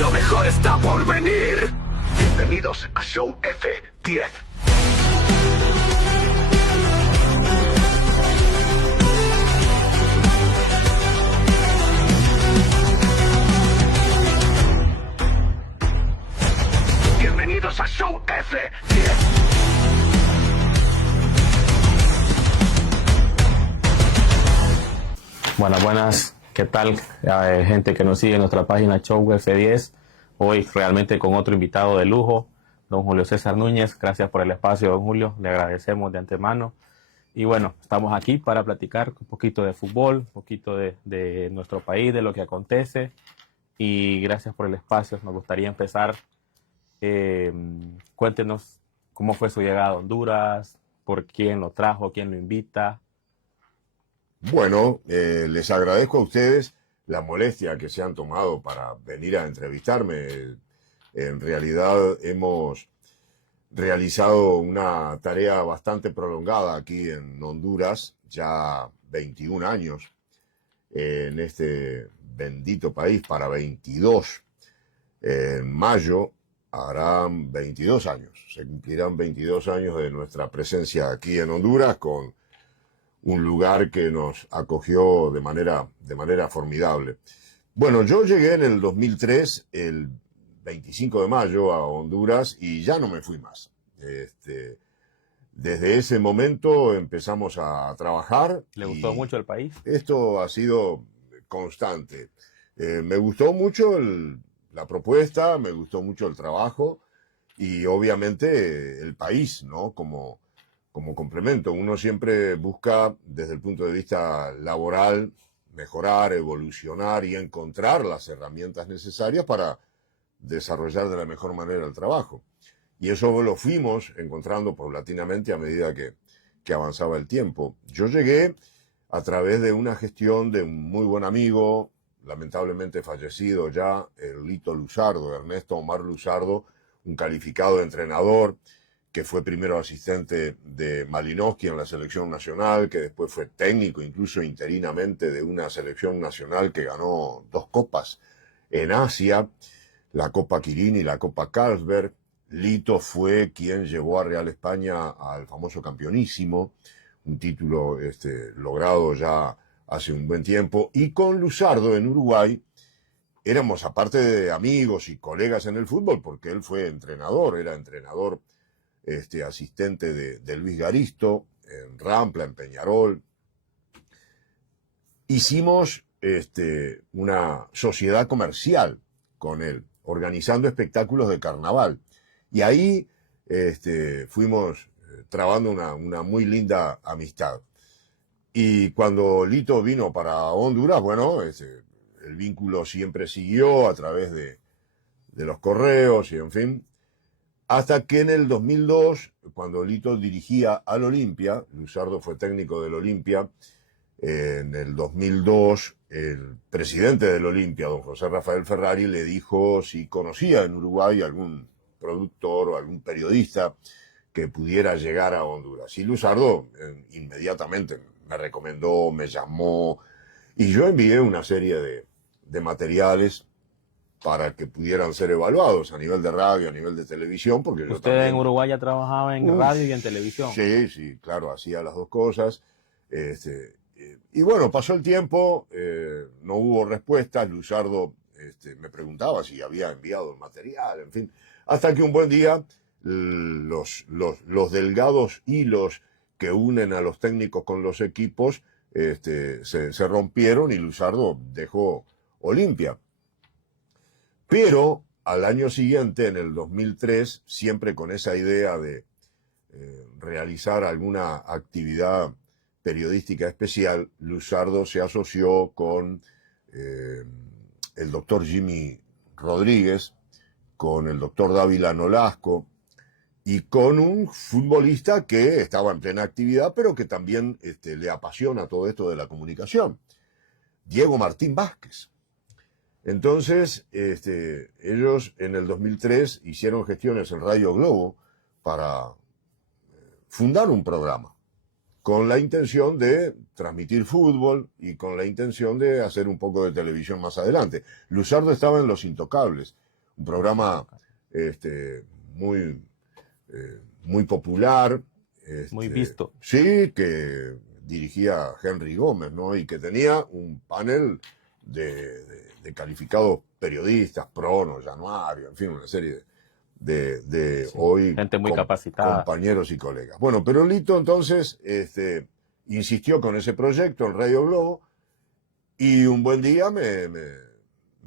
lo mejor está por venir. Bienvenidos a Show F10. Bienvenidos a Show F10. Buenas, ¿qué tal? Gente que nos sigue en nuestra página Show F10. Hoy realmente con otro invitado de lujo, don Julio César Núñez. Gracias por el espacio, don Julio. Le agradecemos de antemano. Y bueno, estamos aquí para platicar un poquito de fútbol, un poquito de nuestro país, de lo que acontece. Y gracias por el espacio. Nos gustaría empezar. Cuéntenos cómo fue su llegada a Honduras, por quién lo trajo, quién lo invita. Bueno, les agradezco a ustedes la molestia que se han tomado para venir a entrevistarme. En realidad hemos realizado una tarea bastante prolongada aquí en Honduras, ya 21 años en este bendito país, para 22. En mayo harán 22 años, se cumplirán 22 años de nuestra presencia aquí en Honduras, con un lugar que nos acogió de manera formidable. Bueno, yo llegué en el 2003, el 25 de mayo, a Honduras y ya no me fui más. Desde ese momento empezamos a trabajar. ¿Le gustó mucho el país? Esto ha sido constante. Me gustó mucho la propuesta, me gustó mucho el trabajo y obviamente el país, ¿no? Como complemento. Uno siempre busca, desde el punto de vista laboral, mejorar, evolucionar y encontrar las herramientas necesarias para desarrollar de la mejor manera el trabajo. Y eso lo fuimos encontrando paulatinamente a medida que avanzaba el tiempo. Yo llegué a través de una gestión de un muy buen amigo, lamentablemente fallecido ya, el Lito Luzardo, Ernesto Omar Luzardo, un calificado entrenador, que fue primero asistente de Malinowski en la selección nacional, que después fue técnico, incluso interinamente, de una selección nacional que ganó 2 copas en Asia, la Copa Quirín y la Copa Carlsberg. Lito fue quien llevó a Real España al famoso campeonísimo, un título logrado ya hace un buen tiempo, y con Luzardo en Uruguay éramos, aparte de amigos y colegas en el fútbol, porque él fue entrenador, era entrenador asistente de Luis Garisto, en Rampla, en Peñarol. Hicimos una sociedad comercial con él, organizando espectáculos de carnaval. Y ahí fuimos trabando una muy linda amistad. Y cuando Lito vino para Honduras, bueno, el vínculo siempre siguió a través de los correos y en fin. Hasta que en el 2002, cuando Lito dirigía al Olimpia, Luzardo fue técnico del Olimpia, en el 2002 el presidente del Olimpia, don José Rafael Ferrari, le dijo si conocía en Uruguay algún productor o algún periodista que pudiera llegar a Honduras. Y Luzardo inmediatamente me recomendó, me llamó, y yo envié una serie de materiales para que pudieran ser evaluados a nivel de radio, a nivel de televisión, porque yo ¿Usted también, en Uruguay ya trabajaba en radio y en televisión? Sí, claro, hacía las dos cosas. Y bueno, pasó el tiempo, no hubo respuestas. Luzardo me preguntaba si había enviado el material, en fin, hasta que un buen día los delgados hilos que unen a los técnicos con los equipos se rompieron y Luzardo dejó Olimpia. Pero al año siguiente, en el 2003, siempre con esa idea de realizar alguna actividad periodística especial, Luzardo se asoció con el doctor Jimmy Rodríguez, con el doctor Dávila Nolasco y con un futbolista que estaba en plena actividad, pero que también le apasiona todo esto de la comunicación, Diego Martín Vázquez. Entonces, ellos en el 2003 hicieron gestiones en Radio Globo para fundar un programa con la intención de transmitir fútbol y con la intención de hacer un poco de televisión más adelante. Luzardo estaba en Los Intocables, un programa muy, muy popular. Muy visto. Sí, que dirigía Henry Gómez, ¿no? Y que tenía un panel de calificados periodistas, Prono, Januario, en fin, una serie de Sí, hoy gente muy capacitada. compañeros y colegas. Bueno, pero Lito entonces insistió con ese proyecto en Radio Globo y un buen día me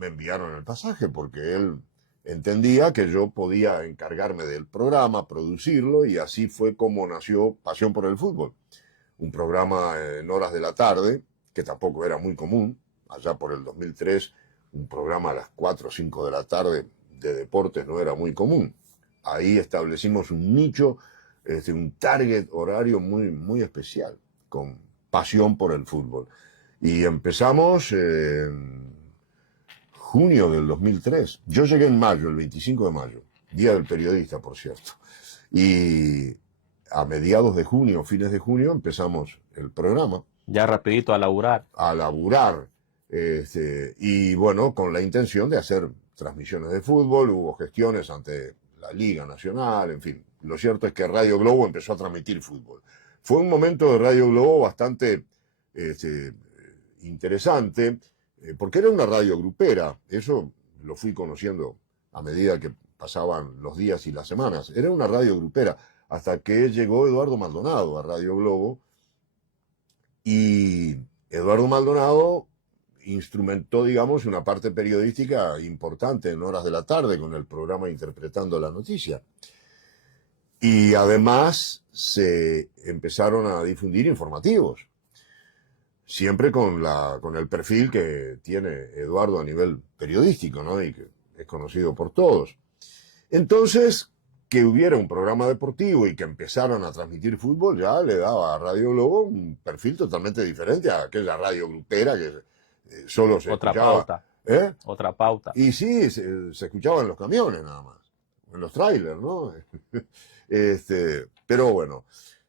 enviaron el pasaje porque él entendía que yo podía encargarme del programa, producirlo, y así fue como nació Pasión por el Fútbol. Un programa en horas de la tarde, que tampoco era muy común. Allá por el 2003, un programa a las 4 o 5 de la tarde de deportes no era muy común. Ahí establecimos un nicho, un target horario muy, muy especial, con pasión por el fútbol. Y empezamos en junio del 2003. Yo llegué en mayo, el 25 de mayo, Día del Periodista, por cierto. Y a mediados de junio, fines de junio, empezamos el programa. Ya rapidito a laburar. A laburar. Y bueno, con la intención de hacer transmisiones de fútbol, hubo gestiones ante la Liga Nacional, en fin. Lo cierto es que Radio Globo empezó a transmitir fútbol. Fue un momento de Radio Globo bastante interesante, porque era una radio grupera. Eso lo fui conociendo a medida que pasaban los días y las semanas. Era una radio grupera, hasta que llegó Eduardo Maldonado a Radio Globo, y Eduardo Maldonado instrumentó, digamos, una parte periodística importante en horas de la tarde con el programa Interpretando la Noticia. Y además se empezaron a difundir informativos, siempre con el perfil que tiene Eduardo a nivel periodístico, ¿no? Y que es conocido por todos. Entonces, que hubiera un programa deportivo y que empezaron a transmitir fútbol ya le daba a Radio Globo un perfil totalmente diferente a aquella radio grupera que solo se Otra escuchaba. pauta. ¿Eh? Otra pauta. Y sí, se escuchaba en los camiones nada más, en los trailers, ¿no? Pero bueno,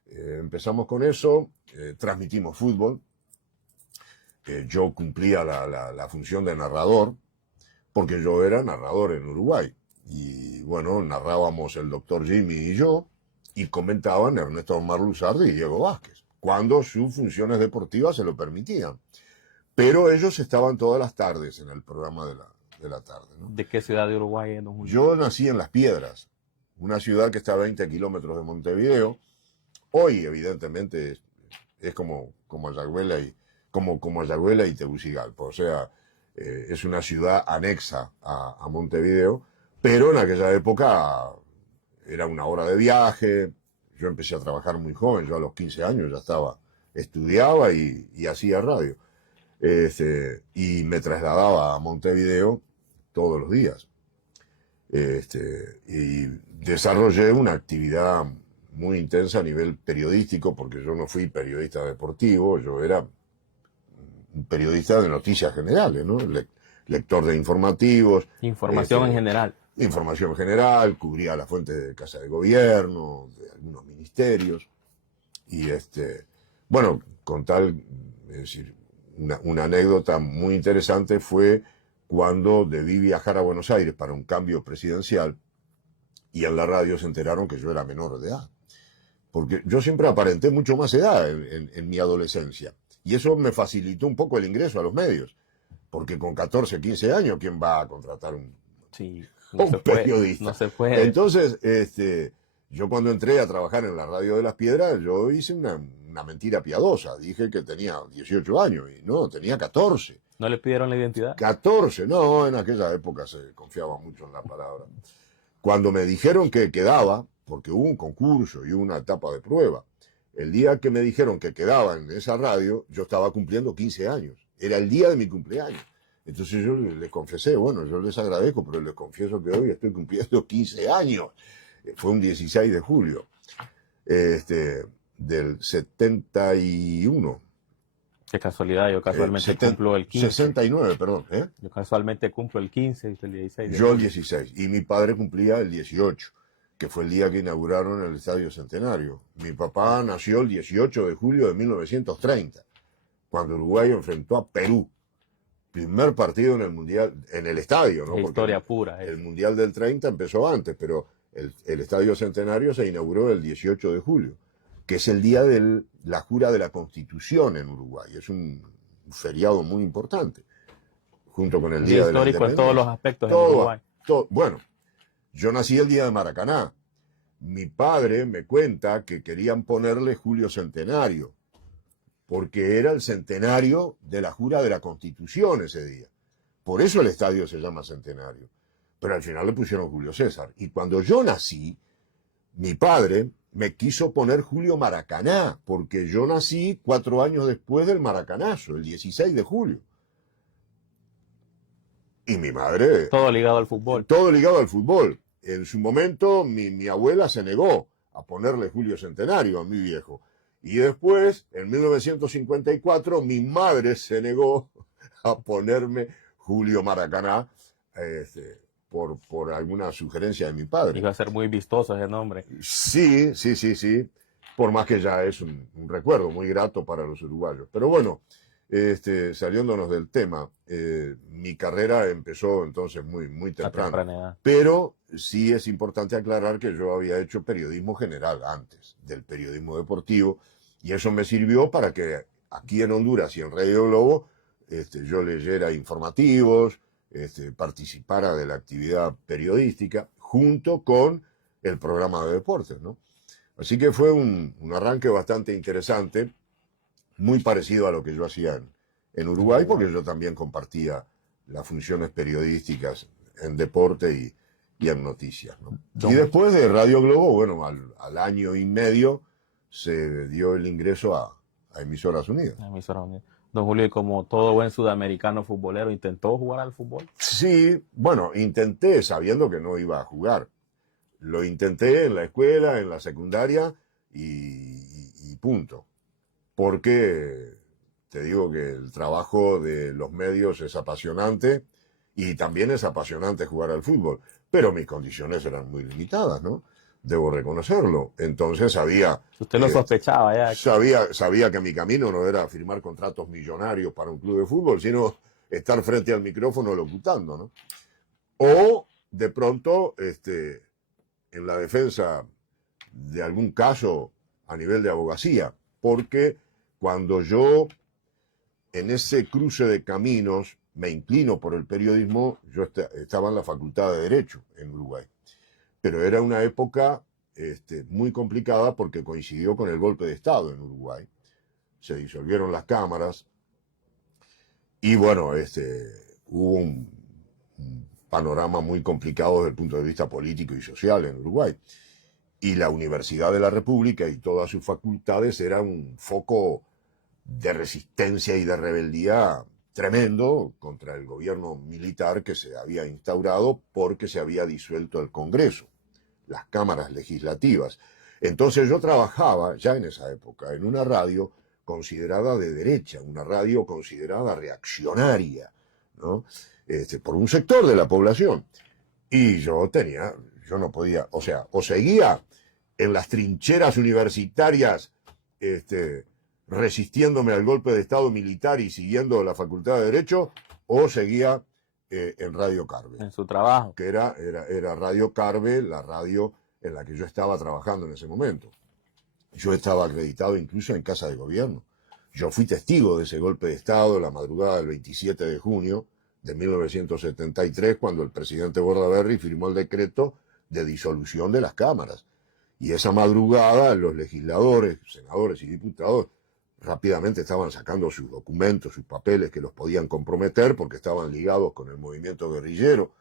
empezamos con eso, transmitimos fútbol. Yo cumplía la función de narrador, porque yo era narrador en Uruguay. Y bueno, narrábamos el doctor Jimmy y yo, y comentaban Ernesto Marluzardi y Diego Vázquez, cuando sus funciones deportivas se lo permitían. Pero ellos estaban todas las tardes en el programa de la tarde, ¿no? ¿De qué ciudad de Uruguay, don Julio? Yo nací en Las Piedras, una ciudad que está a 20 kilómetros de Montevideo. Hoy, evidentemente, es como Ayagüela y Tegucigalpa. O sea, es una ciudad anexa a Montevideo, pero en aquella época era una hora de viaje. Yo empecé a trabajar muy joven, yo a los 15 años ya estudiaba y hacía radio. Y me trasladaba a Montevideo todos los días. Y desarrollé una actividad muy intensa a nivel periodístico, porque yo no fui periodista deportivo, yo era un periodista de noticias generales, ¿no? Lector de informativos. Información en general. Información general, cubría la fuente de Casa de Gobierno, de algunos ministerios. Y bueno, con tal, es decir, una anécdota muy interesante fue cuando debí viajar a Buenos Aires para un cambio presidencial, y en la radio se enteraron que yo era menor de edad. Porque yo siempre aparenté mucho más edad en mi adolescencia. Y eso me facilitó un poco el ingreso a los medios. Porque con 14, 15 años, ¿quién va a contratar un periodista? No se puede. Entonces, yo cuando entré a trabajar en la radio de Las Piedras, yo hice una mentira piadosa. Dije que tenía 18 años y no, tenía 14. ¿No le pidieron la identidad? 14, no, en aquella época se confiaba mucho en la palabra. Cuando me dijeron que quedaba, porque hubo un concurso y una etapa de prueba, el día que me dijeron que quedaba en esa radio, yo estaba cumpliendo 15 años. Era el día de mi cumpleaños. Entonces yo les confesé, bueno, yo les agradezco, pero les confieso que hoy estoy cumpliendo 15 años. Fue un 16 de julio del 71. Qué casualidad, yo casualmente cumplo el 15. 69, perdón. Yo casualmente cumplo el 15 y el 16. Yo el 16. Y mi padre cumplía el 18, que fue el día que inauguraron el Estadio Centenario. Mi papá nació el 18 de julio de 1930, cuando Uruguay enfrentó a Perú primer partido en el Mundial, en el estadio, ¿no? Es Porque historia pura. el Mundial del 30 empezó antes, pero el Estadio Centenario se inauguró el 18 de julio, que es el día de la jura de la Constitución en Uruguay. Es un feriado muy importante, junto con el Día de la histórico en todos los aspectos en Todo, Uruguay. bueno, yo nací el día de Maracaná. Mi padre me cuenta que querían ponerle Julio Centenario, porque era el centenario de la jura de la Constitución ese día. Por eso el estadio se llama Centenario. Pero al final le pusieron Julio César. Y cuando yo nací, mi padre me quiso poner Julio Maracaná, porque yo nací 4 años después del Maracanazo, el 16 de julio. Y mi madre... Todo ligado al fútbol. Todo ligado al fútbol. En su momento, mi abuela se negó a ponerle Julio Centenario a mi viejo. Y después, en 1954, mi madre se negó a ponerme Julio Maracaná por alguna sugerencia de mi padre. Iba a ser muy vistoso ese nombre. Sí. Por más que ya es un recuerdo muy grato para los uruguayos. Pero bueno, saliéndonos del tema, mi carrera empezó entonces muy temprano. Pero sí es importante aclarar que yo había hecho periodismo general antes del periodismo deportivo, y eso me sirvió para que aquí en Honduras y en Radio Globo yo leyera informativos, participara de la actividad periodística junto con el programa de deportes, ¿no? Así que fue un arranque bastante interesante, muy parecido a lo que yo hacía en Uruguay, porque yo también compartía las funciones periodísticas en deporte y en noticias, ¿no? Y después de Radio Globo, bueno, al año y medio se dio el ingreso a Emisoras Unidas. Don Julio, y como todo buen sudamericano futbolero, ¿intentó jugar al fútbol? Sí, bueno, intenté sabiendo que no iba a jugar. Lo intenté en la escuela, en la secundaria y punto. Porque te digo que el trabajo de los medios es apasionante y también es apasionante jugar al fútbol. Pero mis condiciones eran muy limitadas, ¿no? Debo reconocerlo. Entonces sabía... Usted lo sospechaba ya. Sabía que mi camino no era firmar contratos millonarios para un club de fútbol, sino estar frente al micrófono locutando, ¿no? O, de pronto, en la defensa de algún caso a nivel de abogacía. Porque cuando yo, en ese cruce de caminos, me inclino por el periodismo, yo estaba en la Facultad de Derecho en Uruguay. Pero era una época muy complicada porque coincidió con el golpe de Estado en Uruguay. Se disolvieron las cámaras y bueno, hubo un panorama muy complicado desde el punto de vista político y social en Uruguay. Y la Universidad de la República y todas sus facultades era un foco de resistencia y de rebeldía tremendo contra el gobierno militar que se había instaurado porque se había disuelto el Congreso, las cámaras legislativas. Entonces yo trabajaba ya en esa época en una radio considerada de derecha, una radio considerada reaccionaria, ¿no? Por un sector de la población. Y yo no podía, o seguía en las trincheras universitarias, resistiéndome al golpe de Estado militar y siguiendo la Facultad de Derecho, o seguía en Radio Carve. En su trabajo. Que era Radio Carve, la radio en la que yo estaba trabajando en ese momento. Yo estaba acreditado incluso en Casa de Gobierno. Yo fui testigo de ese golpe de Estado la madrugada del 27 de junio de 1973, cuando el presidente Bordaberry firmó el decreto de disolución de las cámaras. Y esa madrugada los legisladores, senadores y diputados rápidamente estaban sacando sus documentos, sus papeles que los podían comprometer porque estaban ligados con el movimiento guerrillero,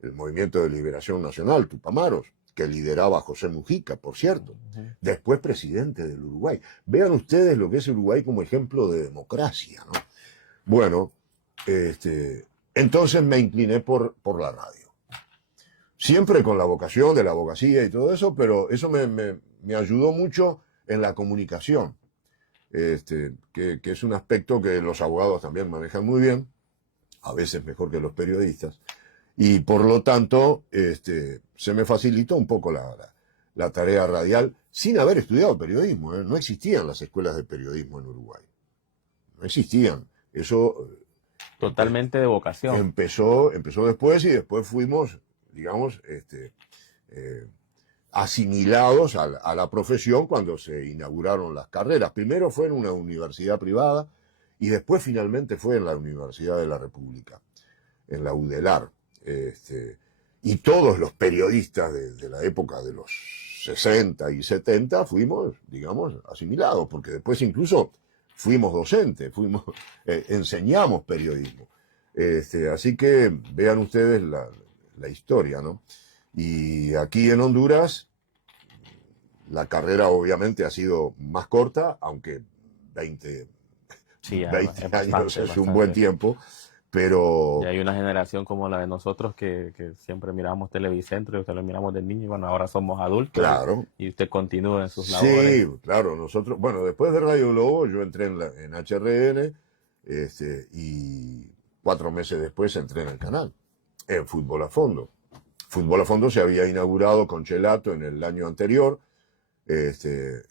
el Movimiento de Liberación Nacional, Tupamaros, que lideraba José Mujica, por cierto, después presidente del Uruguay. Vean ustedes lo que es Uruguay como ejemplo de democracia, ¿no? Bueno, entonces me incliné por la radio. Siempre con la vocación de la abogacía y todo eso, pero eso me ayudó mucho en la comunicación, que es un aspecto que los abogados también manejan muy bien, a veces mejor que los periodistas, y por lo tanto se me facilitó un poco la tarea radial sin haber estudiado periodismo, ¿eh? No existían las escuelas de periodismo en Uruguay, no existían. Eso Totalmente de vocación. Empezó después y después fuimos, digamos, asimilados a la profesión cuando se inauguraron las carreras. Primero fue en una universidad privada y después finalmente fue en la Universidad de la República, en la UDELAR. Y todos los periodistas de la época de los 60 y 70 fuimos, digamos, asimilados, porque después incluso fuimos docentes, enseñamos periodismo. Así que vean ustedes la historia, ¿no? Y aquí en Honduras, la carrera obviamente ha sido más corta, aunque 20 años es un buen tiempo, pero... Y hay una generación como la de nosotros que siempre miramos Televicentro y usted lo miramos de niño y bueno, ahora somos adultos. Claro. Y usted continúa en sus labores. Sí, claro, nosotros, bueno, después de Radio Globo yo entré en HRN y 4 meses después entré en el canal, en Fútbol a Fondo. Fútbol a Fondo se había inaugurado con Chelato en el año anterior, en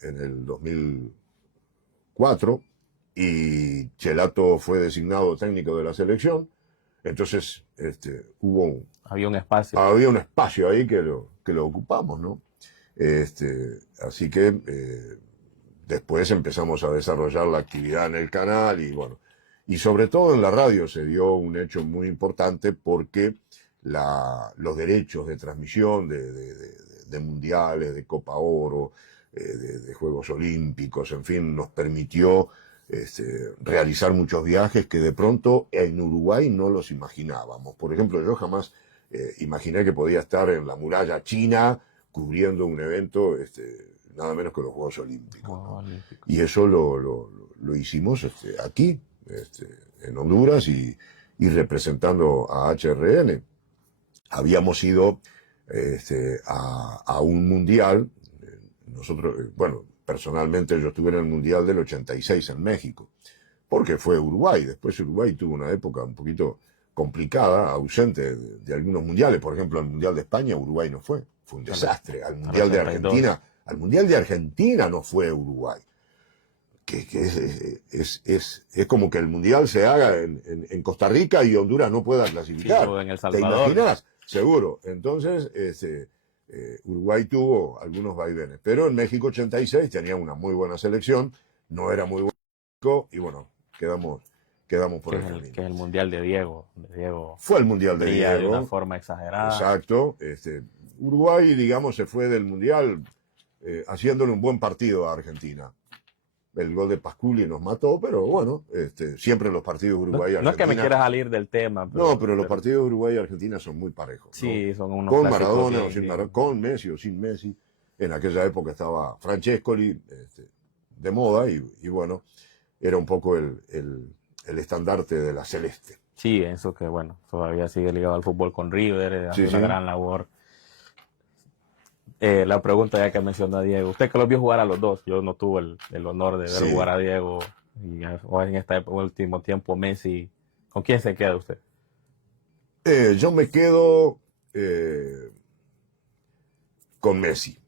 el 2004, y Chelato fue designado técnico de la selección, entonces había un espacio. Había un espacio ahí que lo ocupamos, ¿no? Así que después empezamos a desarrollar la actividad en el canal y bueno, y sobre todo en la radio se dio un hecho muy importante porque los derechos de transmisión de mundiales, de Copa Oro, de Juegos Olímpicos, en fin, nos permitió realizar muchos viajes que de pronto en Uruguay no los imaginábamos. Por ejemplo, yo jamás imaginé que podía estar en la muralla china cubriendo un evento nada menos que los Juegos Olímpicos, ¿no? Y eso lo hicimos aquí, en Honduras y representando a HRN. Habíamos ido a un mundial, nosotros, bueno, personalmente yo estuve en el mundial del 86 en México, porque fue Uruguay. Después Uruguay tuvo una época un poquito complicada, ausente de algunos mundiales. Por ejemplo, al Mundial de España Uruguay no fue un desastre. Al Mundial de Argentina no fue Uruguay. Que es como que el Mundial se haga en Costa Rica y Honduras no pueda clasificar. Sí, en El ¿Te Salvador. imaginas? Seguro. Entonces, Uruguay tuvo algunos vaivenes. Pero en México 86 tenía una muy buena selección, no era muy bueno, y bueno, quedamos por el camino. Que es el Mundial de Diego. Fue el Mundial de Diego. De una forma exagerada. Exacto. Uruguay, digamos, se fue del Mundial haciéndole un buen partido a Argentina. El gol de Pasculi nos mató, pero bueno, siempre los partidos Uruguay y Argentina... No es que me quiera salir del tema. Pero los partidos Uruguay y Argentina son muy parejos, ¿no? Sí, son unos con clásicos, Maradona sí, o sin sí. Maradona, con Messi o sin Messi. En aquella época estaba Francescoli de moda y bueno, era un poco el estandarte de la celeste. Sí, eso que bueno, todavía sigue ligado al fútbol con River, hace una gran labor. La pregunta ya que mencionó a Diego, usted que los vio jugar a los dos, yo no tuve el honor de ver jugar a Diego y en este último tiempo Messi, ¿con quién se queda usted? Yo me quedo con Messi.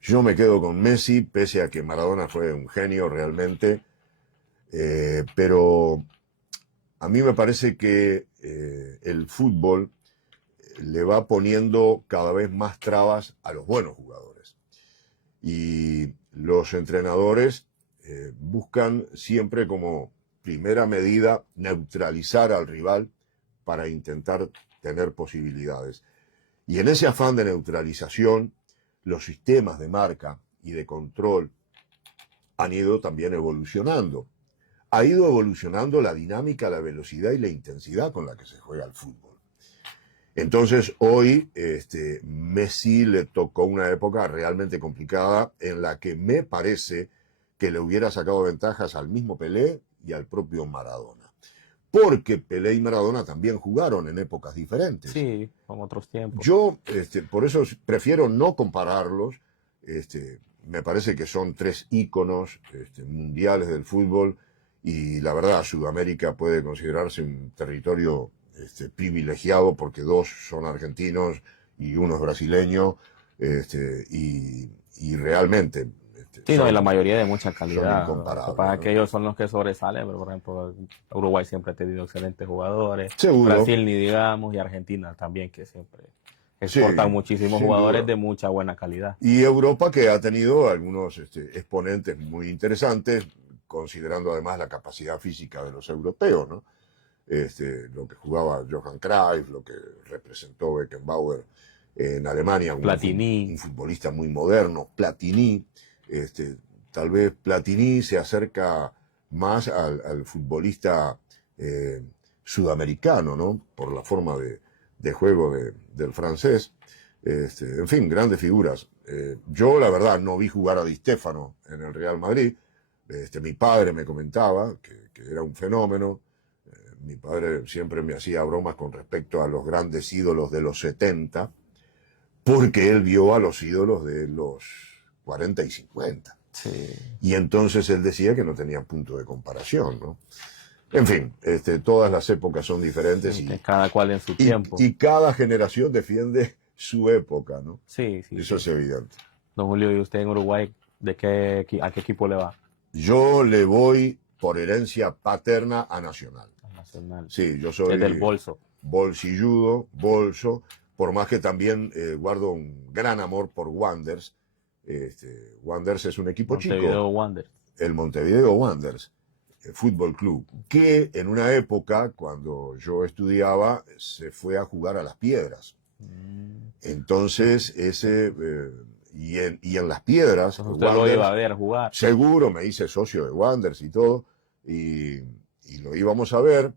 Yo me quedo con Messi, pese a que Maradona fue un genio realmente, pero a mí me parece que el fútbol le va poniendo cada vez más trabas a los buenos jugadores. Y los entrenadores buscan siempre como primera medida neutralizar al rival para intentar tener posibilidades. Y en ese afán de neutralización, los sistemas de marca y de control han ido también evolucionando. Ha ido evolucionando la dinámica, la velocidad y la intensidad con la que se juega al fútbol. Entonces hoy Messi le tocó una época realmente complicada en la que me parece que le hubiera sacado ventajas al mismo Pelé y al propio Maradona. Porque Pelé y Maradona también jugaron en épocas diferentes. Sí, con otros tiempos. Yo por eso prefiero no compararlos. Me parece que son 3 íconos mundiales del fútbol y la verdad Sudamérica puede considerarse un territorio privilegiado porque 2 son argentinos y 1 es brasileño y realmente Sí, no, y la son, mayoría de mucha son calidad. Lo que incomparables, pasa es ¿no? que ellos son los que sobresalen, pero por ejemplo, Uruguay siempre ha tenido excelentes jugadores, Seguro, Brasil ni digamos, y Argentina también, que siempre exportan sí, muchísimos sin jugadores duda. de mucha buena calidad. Y Europa, que ha tenido algunos exponentes muy interesantes, considerando además la capacidad física de los europeos, ¿no? Lo que jugaba Johan Cruyff, lo que representó Beckenbauer en Alemania, Platini, un futbolista muy moderno, Platini, este, tal vez Platini se acerca más al futbolista eh, sudamericano, ¿no? Por la forma de juego del francés. En fin, grandes figuras. Yo, la verdad, no vi jugar a Di Stéfano en el Real Madrid. Mi padre me comentaba que era un fenómeno. Mi padre siempre me hacía bromas con respecto a los grandes ídolos de los 70, porque él vio a los ídolos de los 40 y 50. sí, Y entonces él decía que no tenían punto de comparación, ¿no? En fin, todas las épocas son diferentes sí, que cada cual en su tiempo. y cada generación defiende su época, ¿no? Sí, sí, Eso sí. es evidente. Don Julio, ¿y usted en Uruguay, a qué equipo le va? Yo le voy por herencia paterna a Nacional. Al Nacional. Sí, yo Desde el soy bolso. bolsilludo, bolso, por más que también guardo un gran amor por Wanderers. Wanderers es un equipo chico, Montevideo Wanderers. el Montevideo Wanderers Fútbol Club, que en una época, cuando yo estudiaba, se fue a jugar a Las Piedras. Entonces, y en Las Piedras, Entonces usted lo iba a ver jugar. seguro me hice socio de Wanderers y todo, y lo íbamos a ver,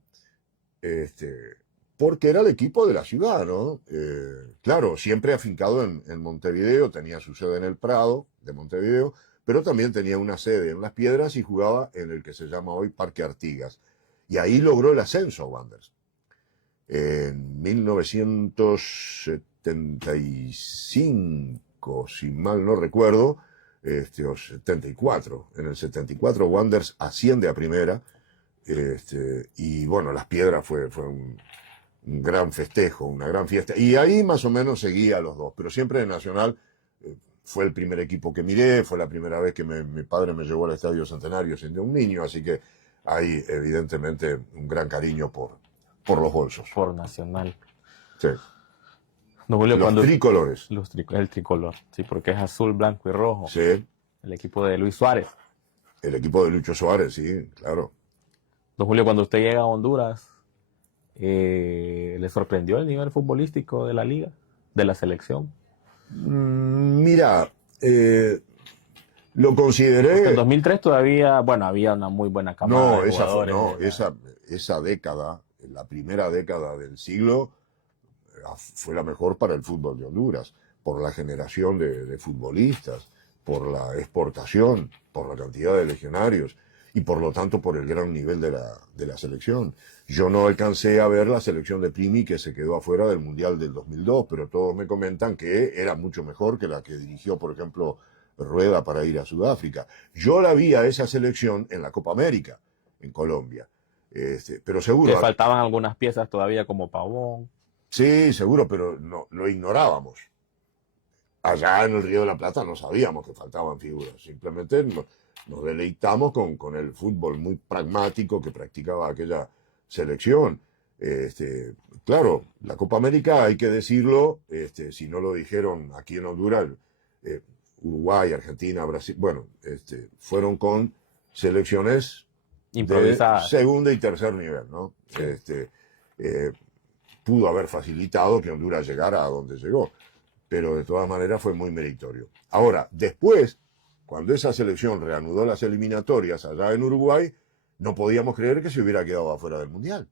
porque era el equipo de la ciudad, ¿no? Claro, siempre afincado en Montevideo, tenía su sede en el Prado de Montevideo, pero también tenía una sede en Las Piedras y jugaba en el que se llama hoy Parque Artigas. Y ahí logró el ascenso Wanderers. En 1975, si mal no recuerdo, o 74. En el 74 Wanderers asciende a primera. Y bueno, Las Piedras fue un gran festejo, una gran fiesta. Y ahí más o menos seguía a los dos, pero siempre en Nacional fue el primer equipo que miré, fue la primera vez que mi padre me llevó al Estadio Centenario siendo un niño, así que hay evidentemente un gran cariño por los bolsos. Por Nacional. Sí. Don Julio, Los tricolores. el tricolor, sí, porque es azul, blanco y rojo. Sí. El equipo de Luis Suárez. El equipo de Lucho Suárez, sí, claro. Don Julio, cuando usted llega a Honduras, ¿le sorprendió el nivel futbolístico de la liga, de la selección? Mira, lo consideré. Porque en 2003 todavía, bueno, había una muy buena camada de jugadores. Esa década, la primera década del siglo, fue la mejor para el fútbol de Honduras, por la generación de futbolistas, por la exportación, por la cantidad de legionarios y por lo tanto por el gran nivel de la selección. Yo no alcancé a ver la selección de Primi, que se quedó afuera del Mundial del 2002, pero todos me comentan que era mucho mejor que la que dirigió, por ejemplo, Rueda para ir a Sudáfrica. Yo la vi a esa selección en la Copa América, en Colombia. Pero seguro. Le faltaban algunas piezas todavía como Pavón. Sí, seguro, pero no, lo ignorábamos. Allá en el Río de la Plata no sabíamos que faltaban figuras. Simplemente nos deleitamos con el fútbol muy pragmático que practicaba aquella selección. Claro, la Copa América, hay que decirlo, si no lo dijeron aquí en Honduras, Uruguay, Argentina, Brasil, bueno, fueron con selecciones improvisadas de segundo y tercer nivel, ¿no? Sí. Pudo haber facilitado que Honduras llegara a donde llegó, pero de todas maneras fue muy meritorio. Ahora, después, cuando esa selección reanudó las eliminatorias allá en Uruguay, no podíamos creer que se hubiera quedado afuera del Mundial,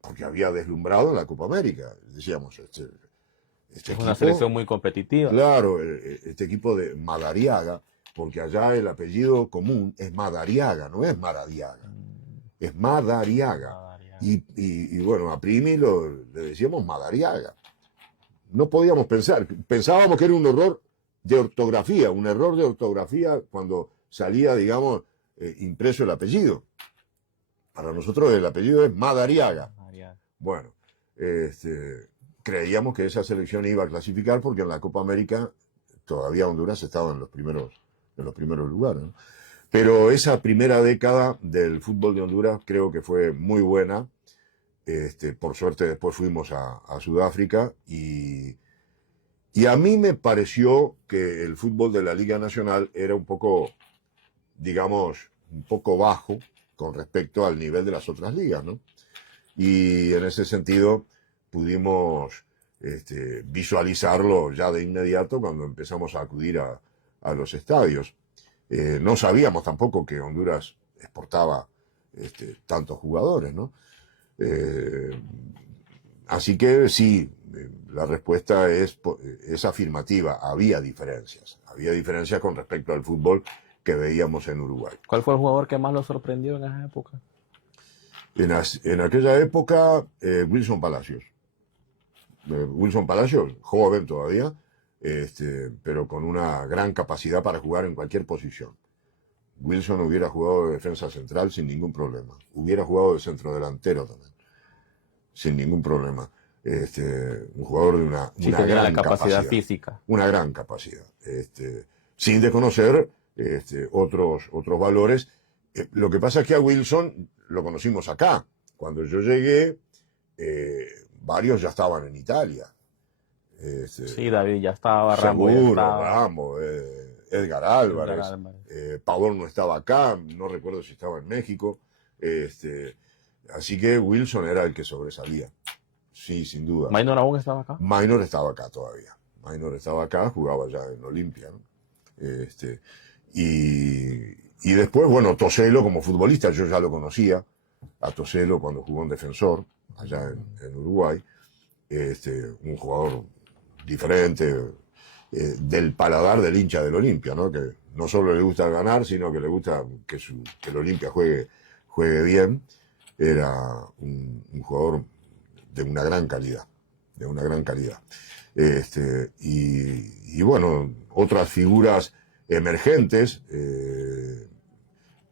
porque había deslumbrado en la Copa América. Decíamos, es una selección muy competitiva. Claro, este equipo de Madariaga, porque allá el apellido común es Madariaga, no es Maradiaga, es Madariaga. Y bueno, a Primi le decíamos Madariaga. No podíamos pensábamos que era un error de ortografía cuando salía, digamos, impreso el apellido. Para nosotros el apellido es Madariaga. Bueno, creíamos que esa selección iba a clasificar porque en la Copa América todavía Honduras estaba en los en los primeros lugares, ¿no? Pero esa primera década del fútbol de Honduras creo que fue muy buena. Por suerte después fuimos a Sudáfrica y a mí me pareció que el fútbol de la Liga Nacional era un poco, digamos, un poco bajo con respecto al nivel de las otras ligas, ¿no? Y en ese sentido pudimos visualizarlo ya de inmediato cuando empezamos a acudir a los estadios. No sabíamos tampoco que Honduras exportaba tantos jugadores, ¿no? Así que sí, la respuesta es afirmativa. Había diferencias con respecto al fútbol que veíamos en Uruguay. ¿Cuál fue el jugador que más lo sorprendió en esa época? En aquella época, Wilson Palacios. Wilson Palacios, joven todavía, pero con una gran capacidad para jugar en cualquier posición. Wilson hubiera jugado de defensa central sin ningún problema. Hubiera jugado de centrodelantero también, sin ningún problema. Un jugador de una gran capacidad física. Una gran capacidad. Sin desconocer otros valores. Lo que pasa es que a Wilson lo conocimos acá. Cuando yo llegué, varios ya estaban en Italia. Sí, David ya estaba, Ramos Ramos ya seguro, estaba. Ramos, Edgar Álvarez. Pavón no estaba acá, no recuerdo si estaba en México. Así que Wilson era el que sobresalía. Sí, sin duda. ¿Minor aún estaba acá? Minor estaba acá todavía. Minor estaba acá, jugaba ya en Olimpia, ¿no? Y después, bueno, Toselo como futbolista, yo ya lo conocía, a Toselo cuando jugó en Defensor, allá en Uruguay. Un jugador diferente, del paladar del hincha del Olimpia, ¿no? Que no solo le gusta ganar, sino que le gusta que el Olimpia juegue bien. Era un jugador de una gran calidad, y bueno, otras figuras emergentes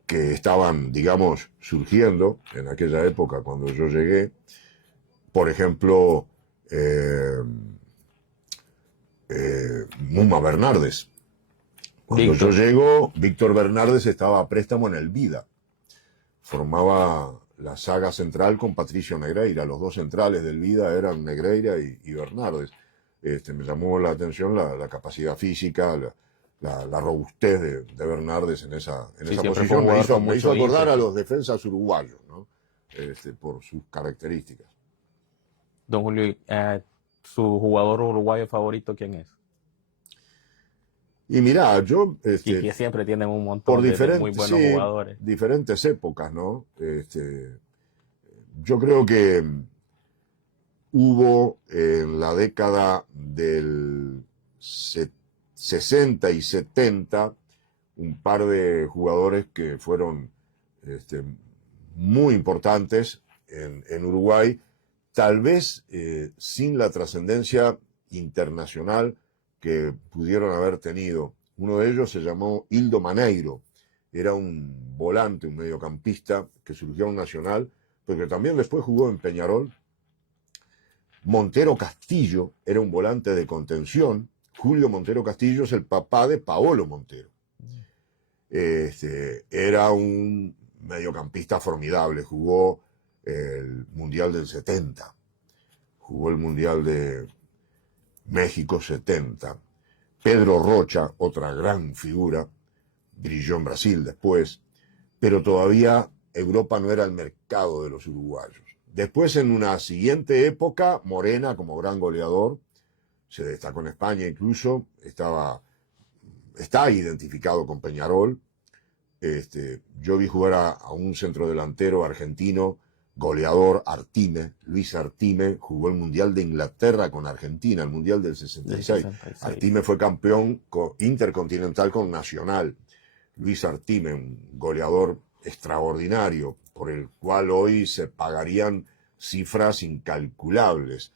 que estaban, digamos, surgiendo en aquella época cuando yo llegué. Por ejemplo, Muma Bernardes. Cuando yo llego, Víctor Bernardes estaba a préstamo en el Vida. Formaba la saga central con Patricio Negreira. Los dos centrales del Vida eran Negreira y Bernardes. Me llamó la atención la capacidad física, la robustez de Bernardes en esa posición. Me hizo acordar a los defensas uruguayos, ¿no? Por sus características. Don Julio, ¿su jugador uruguayo favorito quién es? Y mirá, yo... y que siempre tienen un montón de muy buenos jugadores. Diferentes épocas, ¿no? Yo creo que hubo en la década del 60 y 70 un par de jugadores que fueron muy importantes en Uruguay, tal vez sin la trascendencia internacional que pudieron haber tenido. Uno de ellos se llamó Hildo Maneiro, era un volante, un mediocampista que surgió en Nacional, pero que también después jugó en Peñarol. Montero Castillo era un volante de contención. Julio Montero Castillo es el papá de Paolo Montero. Era un mediocampista formidable, jugó el Mundial del 70, jugó el Mundial de México 70. Pedro Rocha, otra gran figura, brilló en Brasil después, pero todavía Europa no era el mercado de los uruguayos. Después, en una siguiente época, Morena como gran goleador, se destacó en España incluso, está identificado con Peñarol. Yo vi jugar a un centrodelantero argentino, goleador, Artime, Luis Artime, jugó el Mundial de Inglaterra con Argentina, el Mundial del 66. Artime fue campeón intercontinental con Nacional. Luis Artime, un goleador extraordinario, por el cual hoy se pagarían cifras incalculables,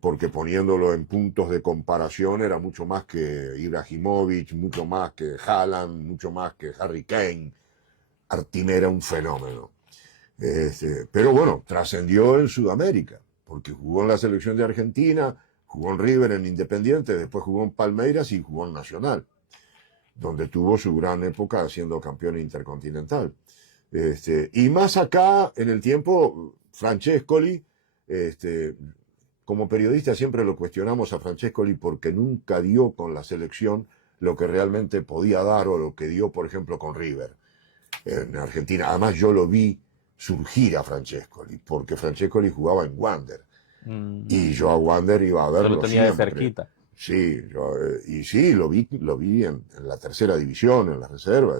porque poniéndolo en puntos de comparación era mucho más que Ibrahimovic, mucho más que Haaland, mucho más que Harry Kane. Artime era un fenómeno. Pero bueno, trascendió en Sudamérica, porque jugó en la selección de Argentina, jugó en River, en Independiente, después jugó en Palmeiras y jugó en Nacional. donde tuvo su gran época siendo campeón intercontinental. Y más acá, en el tiempo, Francescoli, como periodista siempre lo cuestionamos a Francescoli porque nunca dio con la selección lo que realmente podía dar o lo que dio, por ejemplo, con River en Argentina. Además, yo lo vi surgir a Francescoli, porque Francescoli jugaba en Wander. Y yo a Wander iba a verlo Lo tenía siempre. de cerquita. Sí, y sí, lo vi en la tercera división, en la reserva.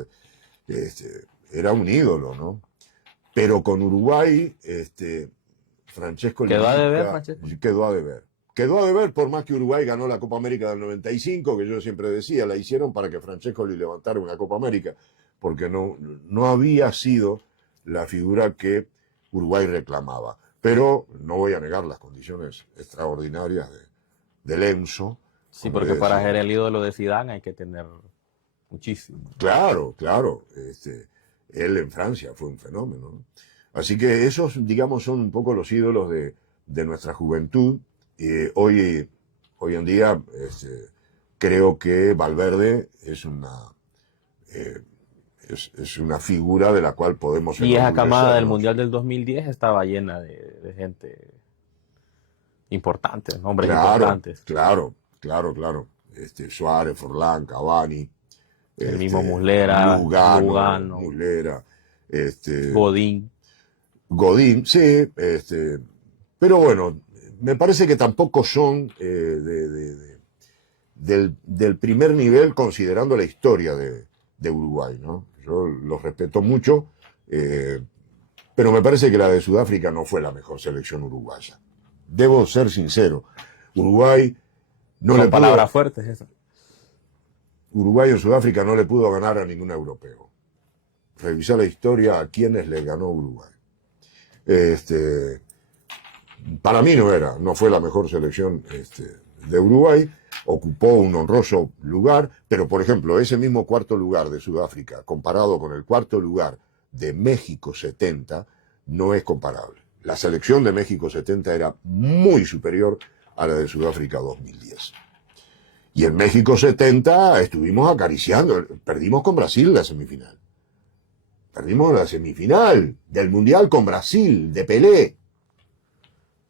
Era un ídolo, ¿no? Pero con Uruguay, Francescoli ¿Quedó a nunca- deber, Francesco? Quedó a deber. Quedó a deber, por más que Uruguay ganó la Copa América del 95, que yo siempre decía, la hicieron para que Francescoli levantara una Copa América, porque no había sido la figura que Uruguay reclamaba. Pero no voy a negar las condiciones extraordinarias de Lenzo. Sí, como porque le para decía. ser el ídolo de Zidane hay que tener muchísimo. Claro, claro. Él en Francia fue un fenómeno, ¿no? Así que esos, digamos, son un poco los ídolos de nuestra juventud. Hoy en día creo que Valverde es una figura de la cual podemos Y esa camada del enorgullecernos. Mundial del 2010 estaba llena de gente importante, hombres Claro, importantes. claro. Suárez, Forlán, Cavani, El mismo Muslera, Lugano. Muslera, Godín. sí, pero bueno, me parece que tampoco son del primer nivel considerando la historia de Uruguay, ¿no? Yo los respeto mucho, pero me parece que la de Sudáfrica no fue la mejor selección uruguaya. Debo ser sincero, Uruguay no Son palabras fuertes esas. Uruguay en Sudáfrica no le pudo ganar a ningún europeo. Revisar la historia a quienes le ganó Uruguay. Para mí no fue la mejor selección de Uruguay, ocupó un honroso lugar, pero por ejemplo, ese mismo cuarto lugar de Sudáfrica, comparado con el cuarto lugar de México 70, no es comparable. La selección de México 70 era muy superior a la de Sudáfrica 2010. Y en México 70 estuvimos acariciando, perdimos con Brasil la semifinal. Perdimos la semifinal del Mundial con Brasil, de Pelé.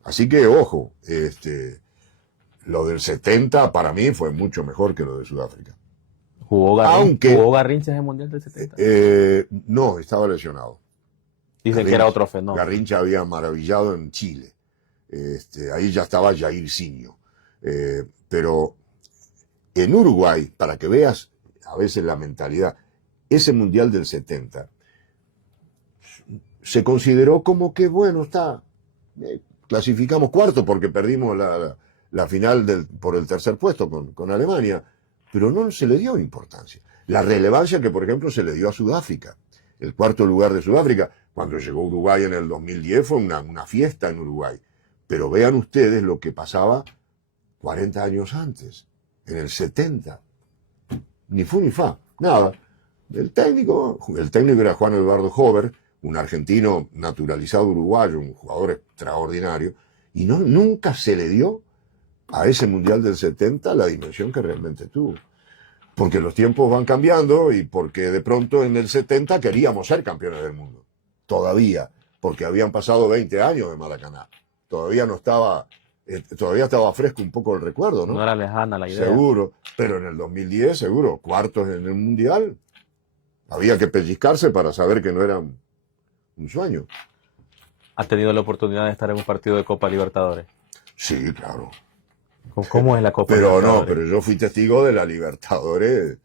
Así que, ojo, lo del 70 para mí fue mucho mejor que lo de Sudáfrica. ¿Jugó Garrincha en el Mundial del 70? No, estaba lesionado. Dicen que era otro fenómeno. Garrincha había maravillado en Chile. Ahí ya estaba Jairzinho. Pero en Uruguay, para que veas a veces la mentalidad, ese Mundial del 70 se consideró como que, bueno, clasificamos cuarto porque perdimos la final por el tercer puesto con Alemania, pero no se le dio importancia. La relevancia que, por ejemplo, se le dio a Sudáfrica. El cuarto lugar de Sudáfrica, cuando llegó Uruguay en el 2010, fue una fiesta en Uruguay. Pero vean ustedes lo que pasaba 40 años antes, en el 70. Ni fu ni fa, nada. El técnico era Juan Eduardo Hover, un argentino naturalizado uruguayo, un jugador extraordinario, y nunca se le dio a ese Mundial del 70 la dimensión que realmente tuvo. Porque los tiempos van cambiando y porque de pronto en el 70 queríamos ser campeones del mundo. Todavía, porque habían pasado 20 años de Maracaná. Todavía estaba fresco un poco el recuerdo, ¿no? No era lejana la idea. Seguro, pero en el 2010, seguro, cuartos en el Mundial, había que pellizcarse para saber que no era un sueño. ¿Has tenido la oportunidad de estar en un partido de Copa Libertadores? Sí, claro. ¿Cómo es la Copa Pero Libertadores? no, pero yo fui testigo de la Libertadores,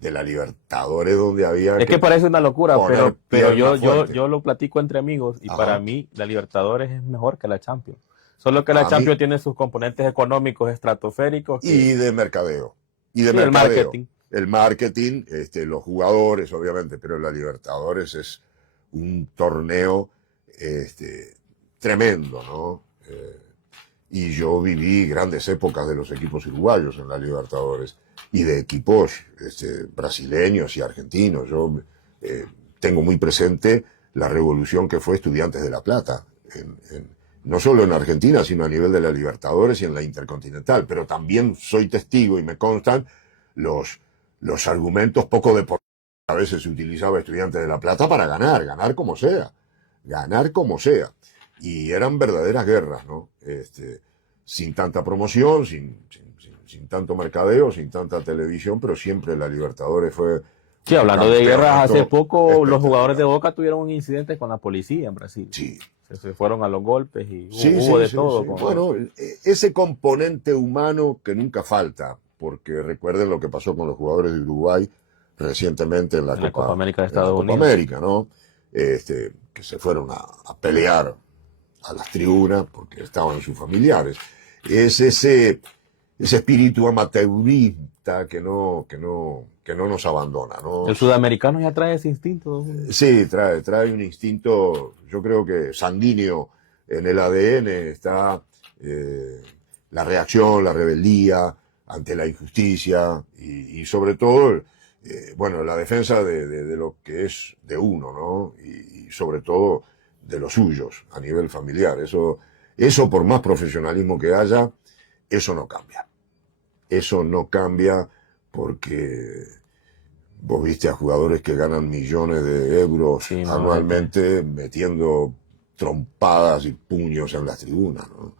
donde había Es que parece una locura, poner pero pierna fuerte. yo lo platico entre amigos y Ajá. para mí la Libertadores es mejor que la Champions. Solo que la Champions tiene sus componentes económicos estratosféricos. Y de mercadeo. Sí, el marketing. El marketing, los jugadores, obviamente, pero la Libertadores es un torneo tremendo, ¿no? Y yo viví grandes épocas de los equipos uruguayos en la Libertadores y de equipos brasileños y argentinos. Yo tengo muy presente la revolución que fue Estudiantes de La Plata, no solo en Argentina, sino a nivel de la Libertadores y en la Intercontinental. Pero también soy testigo y me constan los argumentos poco deportivos que a veces se utilizaba Estudiantes de La Plata para ganar como sea, ganar como sea. Y eran verdaderas guerras, ¿no? Sin tanta promoción, sin tanto mercadeo, sin tanta televisión, pero siempre la Libertadores fue... Sí, hablando de guerras, hace poco los espectacular. jugadores de Boca tuvieron un incidente con la policía en Brasil. Sí. Se fueron a los golpes y Sí, hubo de sí, todo. sí. Con Bueno, ese componente humano que nunca falta, porque recuerden lo que pasó con los jugadores de Uruguay recientemente en la Copa América de en la Estados Copa Unidos. América, ¿no? Que se fueron a pelear a las tribunas porque estaban sus familiares. Es ese espíritu amateurista que no nos abandona, ¿no? El sudamericano ya trae ese instinto. Sí, trae un instinto, yo creo que sanguíneo en el ADN, está la reacción, la rebeldía ante la injusticia y sobre todo, bueno, la defensa de lo que es de uno, ¿no? Y sobre todo de los suyos a nivel familiar. Eso por más profesionalismo que haya, eso no cambia. Eso no cambia porque vos viste a jugadores que ganan millones de euros Sí, no, anualmente metiendo trompadas y puños en las tribunas, ¿no?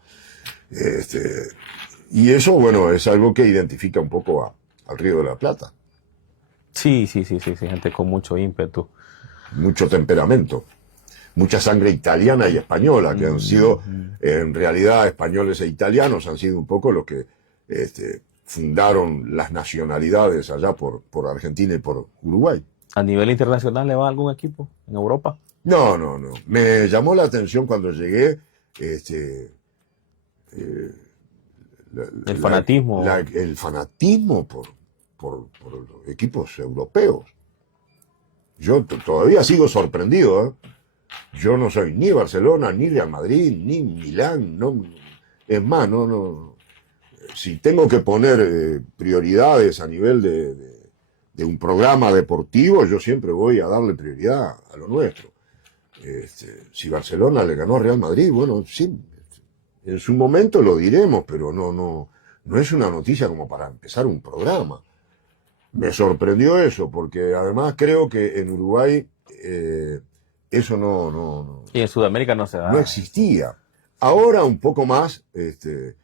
Y eso, bueno, es algo que identifica un poco al Río de la Plata. Sí, gente con mucho ímpetu. Mucho temperamento, mucha sangre italiana y española, que han sido, en realidad, españoles e italianos han sido un poco los que fundaron las nacionalidades allá por Argentina y por Uruguay. ¿A nivel internacional le va a algún equipo en Europa? No. Me llamó la atención cuando llegué El fanatismo. El fanatismo por los equipos europeos. Yo todavía sigo sorprendido, ¿eh? Yo no soy ni Barcelona, ni Real Madrid, ni Milán. No, es más, no. Si tengo que poner prioridades a nivel de un programa deportivo, yo siempre voy a darle prioridad a lo nuestro. Si Barcelona le ganó a Real Madrid, bueno, sí, en su momento lo diremos, pero no es una noticia como para empezar un programa. Me sorprendió eso, porque además creo que en Uruguay eso no Y en Sudamérica no se da. no existía. Ahora un poco más, el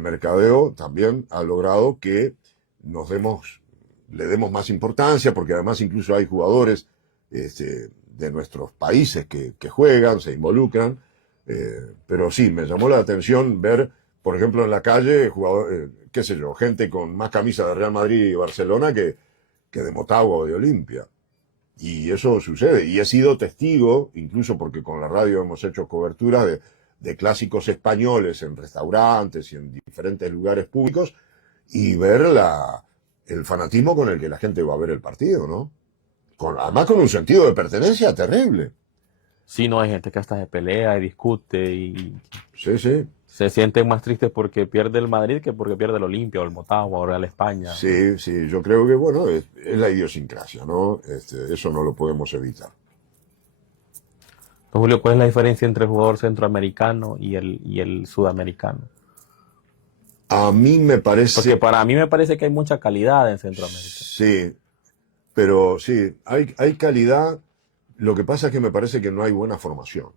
mercadeo también ha logrado que le demos más importancia, porque además incluso hay jugadores de nuestros países que juegan, se involucran, pero sí, me llamó la atención ver, por ejemplo, en la calle, qué sé yo, gente con más camisas de Real Madrid y Barcelona que de Motagua o de Olimpia. Y eso sucede, y he sido testigo, incluso porque con la radio hemos hecho coberturas de clásicos españoles en restaurantes y en diferentes lugares públicos, y ver el fanatismo con el que la gente va a ver el partido, ¿no? Además con un sentido de pertenencia terrible. Sí, no, hay gente que hasta se pelea y discute y Sí. se sienten más tristes porque pierde el Madrid que porque pierde el Olimpia o el Motagua o Real España. Sí, yo creo que, bueno, es la idiosincrasia, ¿no? Eso no lo podemos evitar. Entonces, Julio, ¿cuál es la diferencia entre el jugador centroamericano y el sudamericano? A mí me parece... Porque para mí me parece que hay mucha calidad en Centroamérica. Sí, pero sí, hay calidad. Lo que pasa es que me parece que no hay buena formación.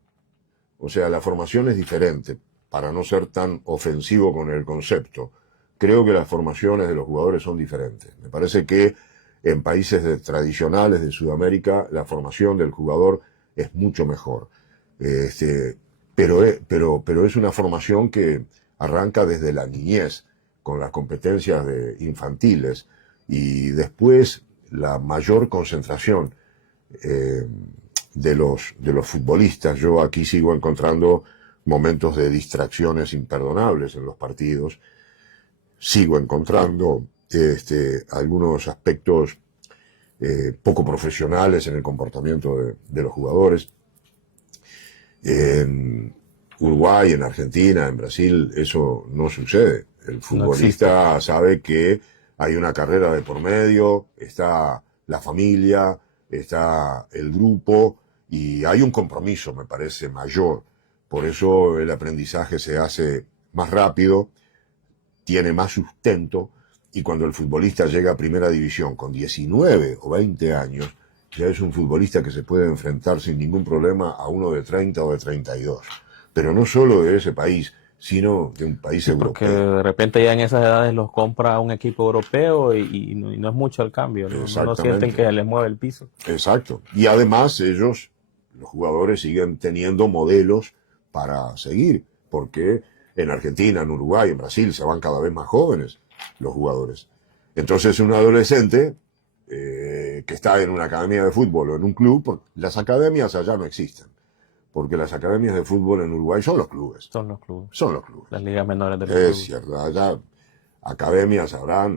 O sea, la formación es diferente, para no ser tan ofensivo con el concepto. Creo que las formaciones de los jugadores son diferentes. Me parece que en países tradicionales de Sudamérica la formación del jugador es mucho mejor. Pero es una formación que arranca desde la niñez, con las competencias infantiles, y después la mayor concentración de los futbolistas. Yo aquí sigo encontrando momentos de distracciones imperdonables en los partidos. Sigo encontrando algunos aspectos poco profesionales en el comportamiento de los jugadores. En Uruguay, en Argentina, en Brasil, eso no sucede. El futbolista sabe que hay una carrera de por medio, está la familia, está el grupo, y hay un compromiso, me parece, mayor. Por eso el aprendizaje se hace más rápido, tiene más sustento, Y cuando el futbolista llega a primera división con 19 o 20 años, ya es un futbolista que se puede enfrentar sin ningún problema a uno de 30 o de 32. Pero no solo de ese país, sino de un país Porque europeo. de repente ya en esas edades los compra un equipo europeo y no es mucho el cambio, no sienten Exactamente. que les mueve el piso. Exacto. Y además ellos, los jugadores, siguen teniendo modelos para seguir, porque en Argentina, en Uruguay, en Brasil se van cada vez más jóvenes los jugadores. Entonces un adolescente que está en una academia de fútbol o en un club, porque las academias allá no existen, porque las academias de fútbol en Uruguay son los clubes. Son los clubes, Son los clubes. las ligas menores de los Es clubes. cierto, allá academias habrá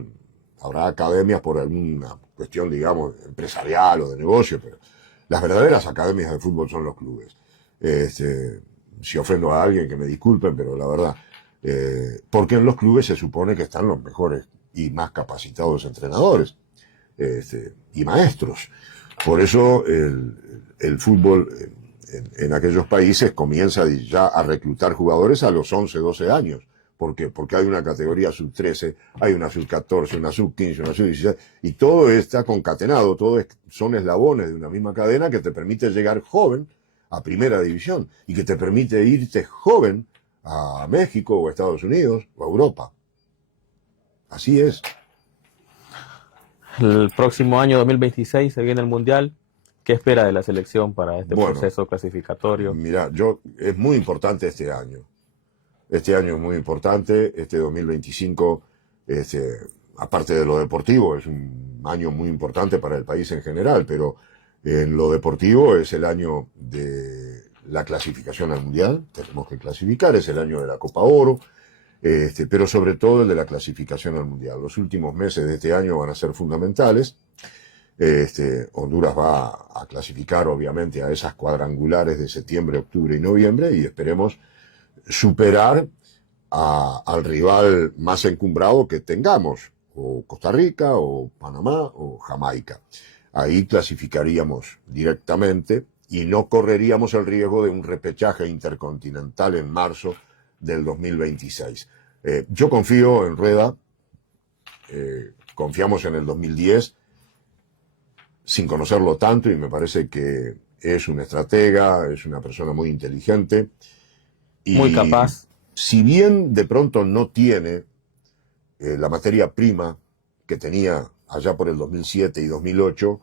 academias por alguna cuestión, digamos, empresarial o de negocio, pero las verdaderas academias de fútbol son los clubes. Si ofendo a alguien, que me disculpen, pero la verdad, porque en los clubes se supone que están los mejores y más capacitados entrenadores y maestros. Por eso el fútbol en aquellos países comienza ya a reclutar jugadores a los 11, 12 años. ¿Por qué? Porque hay una categoría sub-13, hay una sub-14, una sub-15, una sub-16, y todo está concatenado, son eslabones de una misma cadena que te permite llegar joven a primera división y que te permite irte joven a México o a Estados Unidos o a Europa. Así es. El próximo año 2026 se viene el Mundial. ¿Qué espera de la selección para este Bueno, proceso clasificatorio? Mira, es muy importante este año. Este año es muy importante, este 2025, aparte de lo deportivo, es un año muy importante para el país en general, pero en lo deportivo es el año de la clasificación al Mundial, tenemos que clasificar, es el año de la Copa Oro, pero sobre todo el de la clasificación al Mundial. Los últimos meses de este año van a ser fundamentales. Honduras va a clasificar obviamente a esas cuadrangulares de septiembre, octubre y noviembre y esperemos superar al rival más encumbrado que tengamos, o Costa Rica, o Panamá, o Jamaica. Ahí clasificaríamos directamente y no correríamos el riesgo de un repechaje intercontinental en marzo del 2026. Yo confío en Rueda, confiamos en el 2010, sin conocerlo tanto, y me parece que es un estratega, es una persona muy inteligente. Y muy capaz. Si bien de pronto no tiene la materia prima que tenía allá por el 2007 y 2008,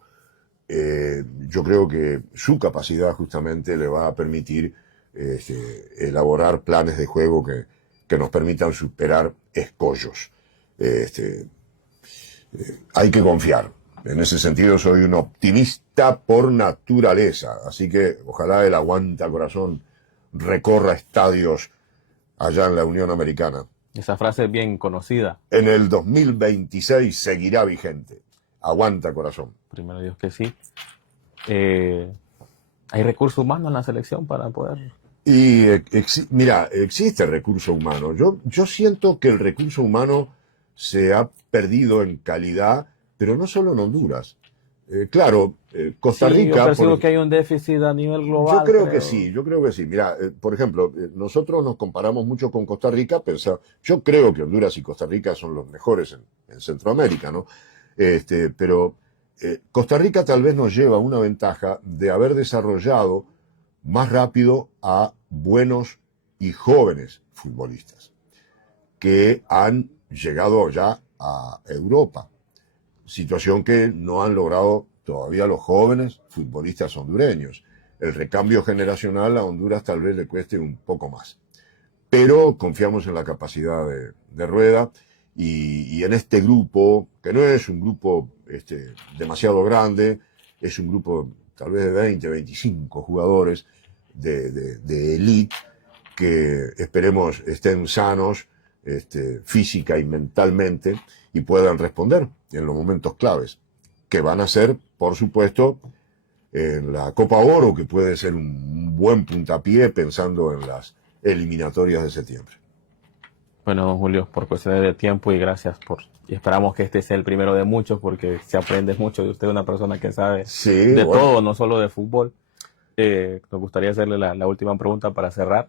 yo creo que su capacidad justamente le va a permitir elaborar planes de juego que nos permitan superar escollos. Hay que confiar. En ese sentido soy un optimista por naturaleza, así que ojalá el aguanta corazón recorra estadios allá en la Unión Americana. Esa frase es bien conocida. En el 2026 seguirá vigente. Aguanta corazón. Primero Dios que sí. ¿Hay recursos humanos en la selección para poder...? Y mira, existe recurso humano. Yo siento que el recurso humano se ha perdido en calidad, pero no solo en Honduras. Claro, Costa Rica... Yo percibo que hay un déficit a nivel global. Yo creo que sí. Mira, por ejemplo, nosotros nos comparamos mucho con Costa Rica, yo creo que Honduras y Costa Rica son los mejores en Centroamérica, ¿no? Pero Costa Rica tal vez nos lleva una ventaja de haber desarrollado más rápido a buenos y jóvenes futbolistas que han llegado ya a Europa. Situación que no han logrado todavía los jóvenes futbolistas hondureños. El recambio generacional a Honduras tal vez le cueste un poco más. Pero confiamos en la capacidad de Rueda y en este grupo, que no es un grupo demasiado grande, es un grupo tal vez de 20, 25 jugadores de elite que esperemos estén sanos física y mentalmente y puedan responder en los momentos claves, que van a ser, por supuesto, en la Copa Oro, que puede ser un buen puntapié pensando en las eliminatorias de septiembre. Bueno, don Julio, por cuestiones de tiempo y gracias y esperamos que este sea el primero de muchos, porque se aprende mucho de usted, una persona que sabe todo, no solo de fútbol. Nos gustaría hacerle la última pregunta para cerrar.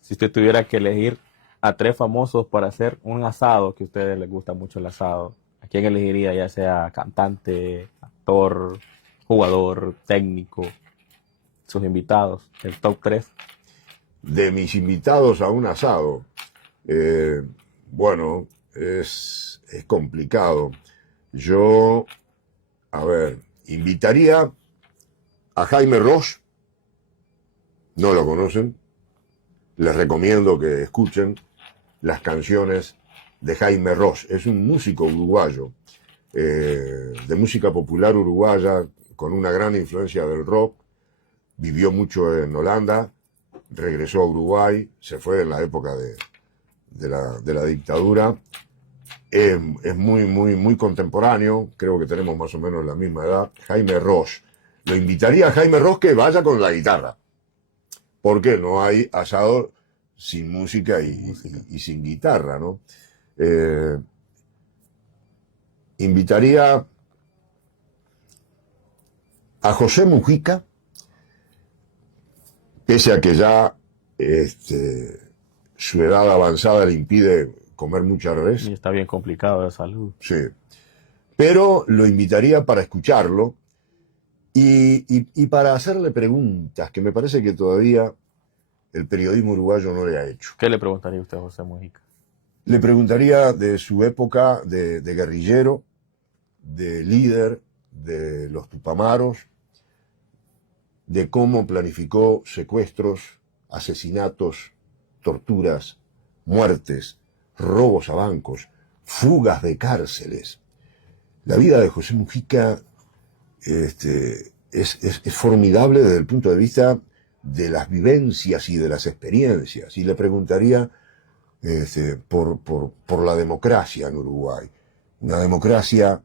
Si usted tuviera que elegir a 3 famosos para hacer un asado, que a ustedes les gusta mucho el asado, ¿a quién elegiría? Ya sea cantante, actor, jugador, técnico, sus invitados, el top 3. De mis invitados a un asado, bueno, es complicado. Yo, a ver, invitaría a Jaime Ross. No lo conocen. Les recomiendo que escuchen las canciones de Jaime Ross. Es un músico uruguayo, de música popular uruguaya, con una gran influencia del rock. Vivió mucho en Holanda, regresó a Uruguay, se fue en la época de la dictadura. Es muy contemporáneo, creo que tenemos más o menos la misma edad. Jaime Ross. Lo invitaría a Jaime Ross que vaya con la guitarra, porque no hay asado sin música y sin guitarra, ¿no? Invitaría a José Mujica, pese a que ya su edad avanzada le impide comer mucha res. Y está bien complicado de salud. Sí. Pero lo invitaría para escucharlo y para hacerle preguntas que me parece que todavía el periodismo uruguayo no le ha hecho. ¿Qué le preguntaría usted a José Mujica? Le preguntaría de su época de guerrillero, de líder de los Tupamaros, de cómo planificó secuestros, asesinatos, torturas, muertes, robos a bancos, fugas de cárceles. La vida de José Mujica es formidable desde el punto de vista de las vivencias y de las experiencias. Y le preguntaría por la democracia en Uruguay. Una democracia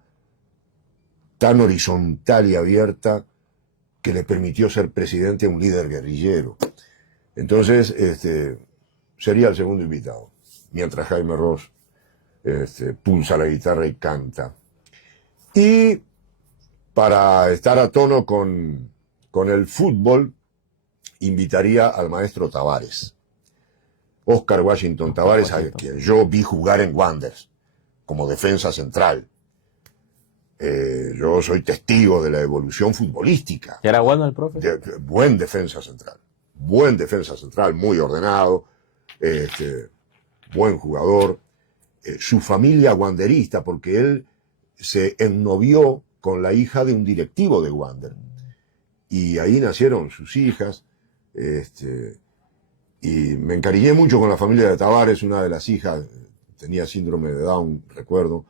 tan horizontal y abierta que le permitió ser presidente a un líder guerrillero. Entonces, sería el segundo invitado, mientras Jaime Ross pulsa la guitarra y canta. Y para estar a tono con el fútbol, invitaría al maestro Tavares, Oscar Washington Tavares, a quien yo vi jugar en Wanderers como defensa central. Yo soy testigo de la evolución futbolística. ¿Era bueno el profe? Buen defensa central, muy ordenado, buen jugador. Su familia wanderista, porque él se ennovió con la hija de un directivo de Wander. Y ahí nacieron sus hijas. Y me encariñé mucho con la familia de Tavares. Una de las hijas tenía síndrome de Down, recuerdo.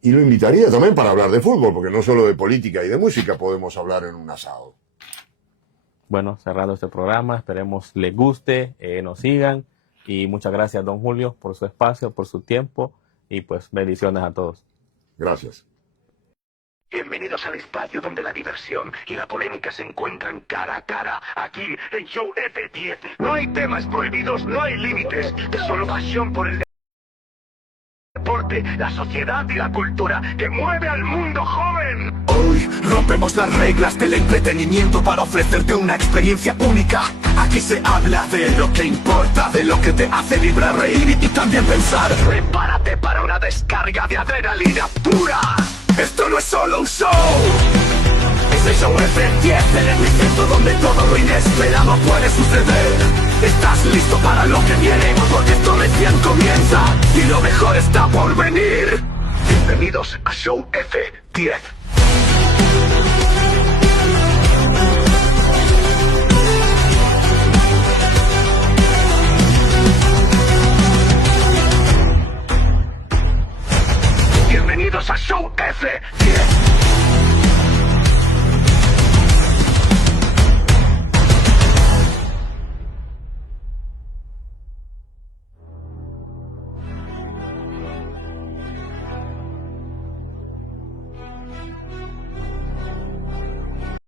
Y lo invitaría también para hablar de fútbol, porque no solo de política y de música podemos hablar en un asado. Bueno, cerrando este programa, esperemos les guste, nos sigan. Y muchas gracias, don Julio, por su espacio, por su tiempo. Y pues bendiciones a todos. Gracias. Bienvenidos al espacio donde la diversión y la polémica se encuentran cara a cara. Aquí en Show F10 no hay temas prohibidos, no hay límites. Es solo pasión por el deporte, la sociedad y la cultura que mueve al mundo joven. Hoy rompemos las reglas del entretenimiento para ofrecerte una experiencia única. Aquí se habla de lo que importa, de lo que te hace vibrar, reír y también pensar. Prepárate para una descarga de adrenalina pura. Esto no es solo un show, es el Show F10, el epicentro donde todo lo inesperado puede suceder. ¿Estás listo para lo que viene? Porque esto recién comienza y lo mejor está por venir. Bienvenidos a Show F10. Bienvenidos a Show F10.